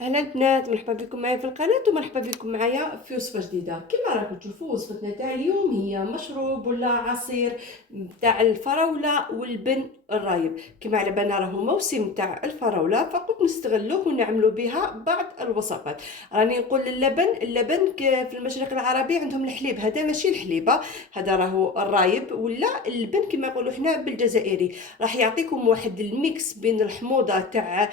اهلا البنات، مرحبا بكم معايا في القناه ومرحبا بكم معايا في وصفه جديده. كما راكم تشوفوا وصفتنا تاع اليوم هي مشروب ولا عصير تاع الفراوله واللبن الرايب. كما على بالنا راهو موسم تاع الفراوله، فقلت نستغلوه ونعملوا بها بعض الوصفات. راني نقول اللبن في المشرق العربي عندهم الحليب، هذا ماشي الحليبه، هذا راهو الرايب ولا اللبن كما نقولوا حنا بالجزائري. راح يعطيكم واحد الميكس بين الحموضه تاع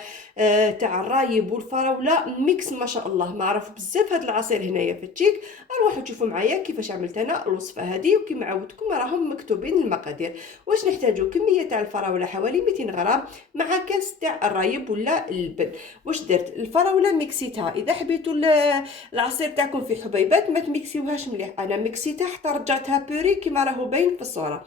الرايب والفراوله، ميكس ما شاء الله. ما عرف بزاف هذا العصير هنايا في التشيك. نروحوا تشوفوا معايا كيفاش عملت انا الوصفه هذه، وكما عودتكم راهم مكتوبين المقادير. واش نحتاجوا؟ كميه تاع الفراوله حوالي 200 غرام، مع كاس تاع الرايب ولا اللبن. واش درت؟ الفراوله ميكسيتها، اذا حبيتوا العصير تاعكم في حبيبات ما تميكسيوهاش مليح، انا ميكسيتها حتى رجعتها بوري كما راهو باين في الصوره.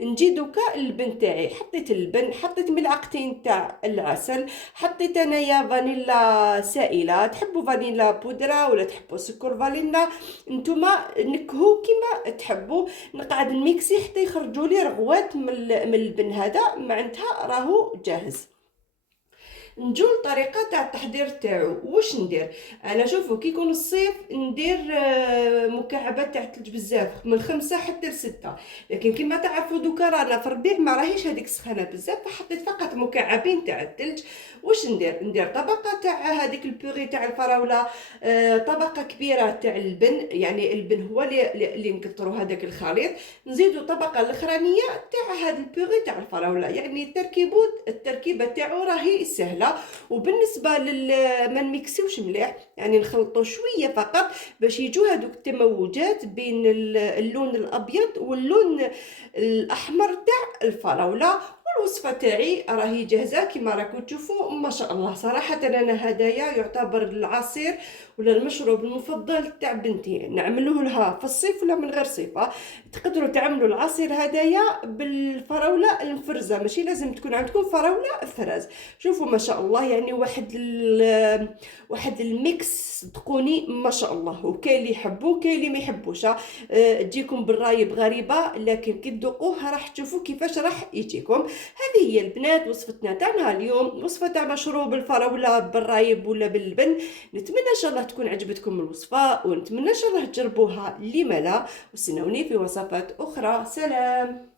نجي دوكا اللبن تاعي، حطيت اللبن، حطيت ملعقتين تاع العسل، حطيت انايا فانيلا سائله، تحبوا فانيلا بودره ولا تحبوا سكر فانيلا، نتوما نكهو كيما تحبوا. نقعد نميكسي حتى يخرجوا لي رغوات من اللبن هذا، معناتها راهو جاهز. نجو للطريقه تاع التحضير تاعو. واش ندير؟ انا شوفوا كي يكون الصيف ندير مكعبات تاع الثلج بزاف، من 5 حتى ل6. لكن كما تعرفوا دوكا رانا في الربيع ما راهيش هذيك السخانه بزاف، فحطيت فقط مكعبين تاع الثلج. واش ندير طبقه تاع هذيك البوري تاع الفراوله، طبقه كبيره تاع اللبن، يعني اللبن هو اللي نكثروا هذاك الخليط. نزيدوا طبقه الاخرانيه تاع هذا البوري تاع الفراوله، يعني التركيبه تاعو راهي سهله. وبالنسبه ما نميكسيوش مليح، يعني نخلطوا شويه فقط باش يجوا هذوك التموجات بين اللون الابيض واللون الاحمر تاع الفراوله. والوصفه تاعي راهي جاهزه كما راكم تشوفوا ما شاء الله. صراحه انا هدايا يعتبر العصير ولا المشروب المفضل تاع بنتي، نعملوه لها في الصيف ولا من غير صيفه. تقدروا تعملوا العصير هدايا بالفراوله المفرزه، ماشي لازم تكون عندكم فراوله فرز. شوفوا ما شاء الله، يعني واحد الميكس صدقوني ما شاء الله. وكاين اللي يحبوه كاين اللي ما يحبوش. تجيكم بالرايب غريبه، لكن كي تذوقوها راح تشوفوا كيفاش راح يجيكم. هذه هي البنات وصفتنا تاعنا اليوم، وصفه تاع مشروب الفراوله بالرايب ولا باللبن. نتمنى ان شاء الله تكون عجبتكم الوصفه، ونتمنى ان شاء الله تجربوها لما لا. واستنوني في وصفات اخرى. سلام.